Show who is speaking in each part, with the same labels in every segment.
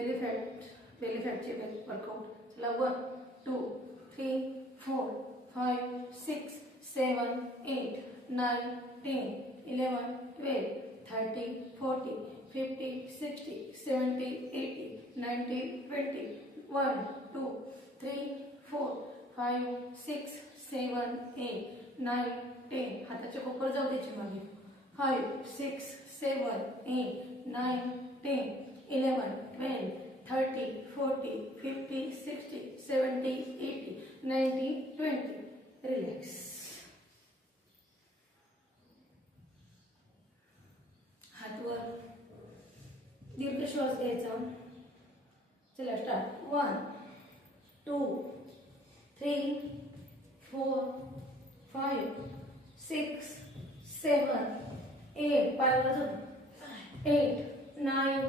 Speaker 1: Bailey fat belly फॅटचे workout चला one two three four five six seven eight nine ten eleven twelve thirty forty fifty sixty seventy eighty ninety twenty one two three four five six seven eight nine ten हाताचे कोपर जाऊ द्यायची मागे five six seven eight nine ten eleven twelve thirty forty fifty sixty seventy eighty ninety twenty relax हातवर दीर्घ श्वास घ्यायचा चला start one two three four five six seven eight पाय वाजून eight nine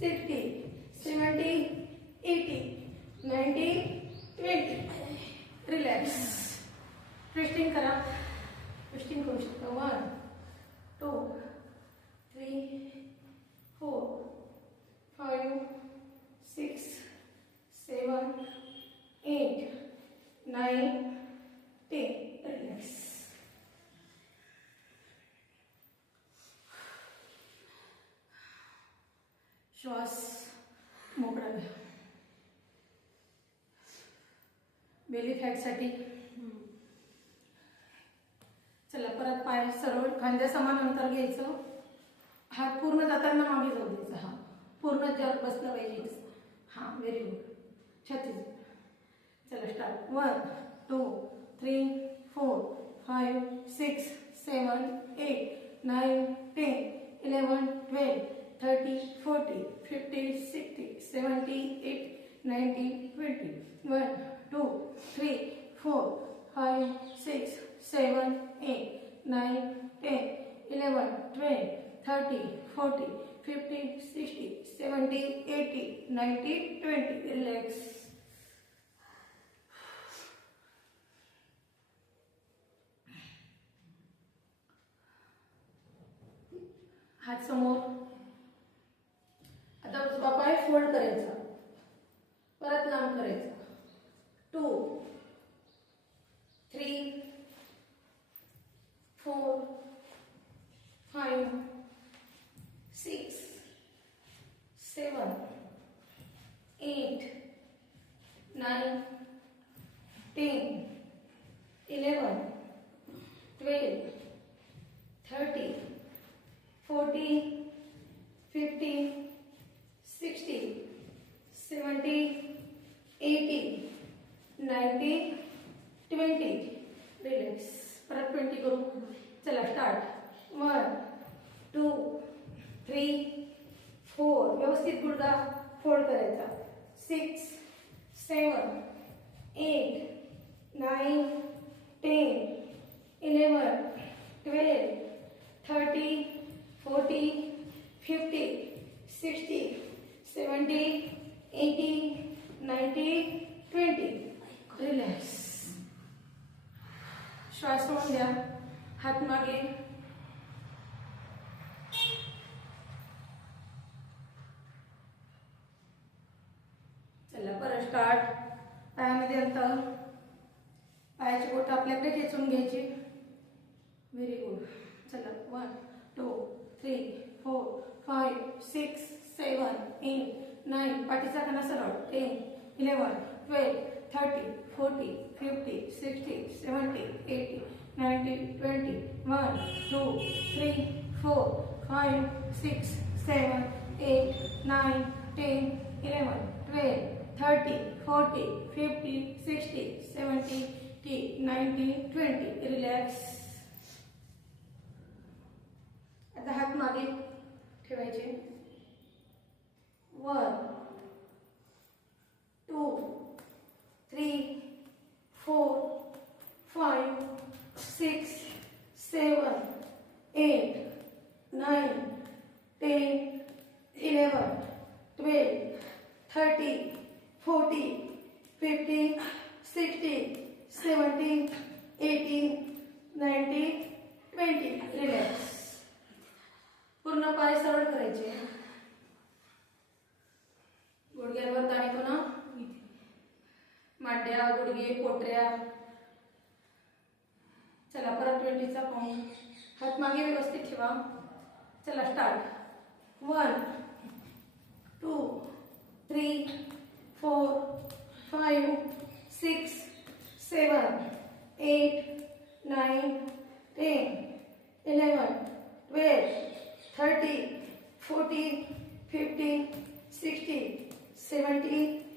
Speaker 1: sixty seventy eighty ninety twenty. Relax. Twisting करा. Twisting करू शकता. One two three four five six seven eight nine ten relax श्वास मोकळा घ्या बेली फॅटसाठी चला परत पाय सरळ खांद्या समान अंतर घ्यायचं. हात पूर्ण जाताना मागे जाऊ द्यायचा हा. पूर्ण जर बसलं पाहिजे. हां व्हेरी गुड छत्तीस. चला start one two three four five six seven eight nine ten eleven twelve thirty forty fifty sixty seventy eighty ninety twenty one two three four five six seven eight nine ten eleven twelve thirty forty fifty sixty seventy eighty ninety twenty relax हात समोर nine, ten, ten. Eleven. Twelve. forty, forty. sixty, sixty. eighty, eighty. twenty. Relax. परत twenty करू. चला start. One two three four. व्यवस्थित गुडगा fold करायचा. Six seven eight nine ten eleven twelve thirty forty fifty sixty seventy eighty ninety twenty. Relax. श्वास सोडून द्या. हात मागे. चला परत स्टार्ट पायामध्ये अंतर. पायाची बोट आपल्याकडे खेचून घ्यायची. व्हेरी गुड चला one two three four five six seven eight nine पाठीचा कणा सरळ. Ten eleven twelve thirty forty fifty sixty seventy eighty ninety twenty one two three four five six seven eight nine ten eleven twelve 30, 40, 50, 60, 70, 80, 90, 20. Relax. At the hack magi. Kivaji. 1, 2, 3, 4, 5, 6, 7, 8, 9, 10, 11, 12, 13, forty fifteen sixty seventy eighteen nineteen twenty. Relax पूर्ण पाय सरळ करायचे. गुडघ्यांवर दाणे पुन्हा मांड्या गुडघे पोटऱ्या. चला परत ट्वेंटीचा count हात मागे व्यवस्थित ठेवा. चला start one two three four, five, six, seven, eight, nine, ten, eleven, twelve, thirty, forty, fifty, sixty, seventy.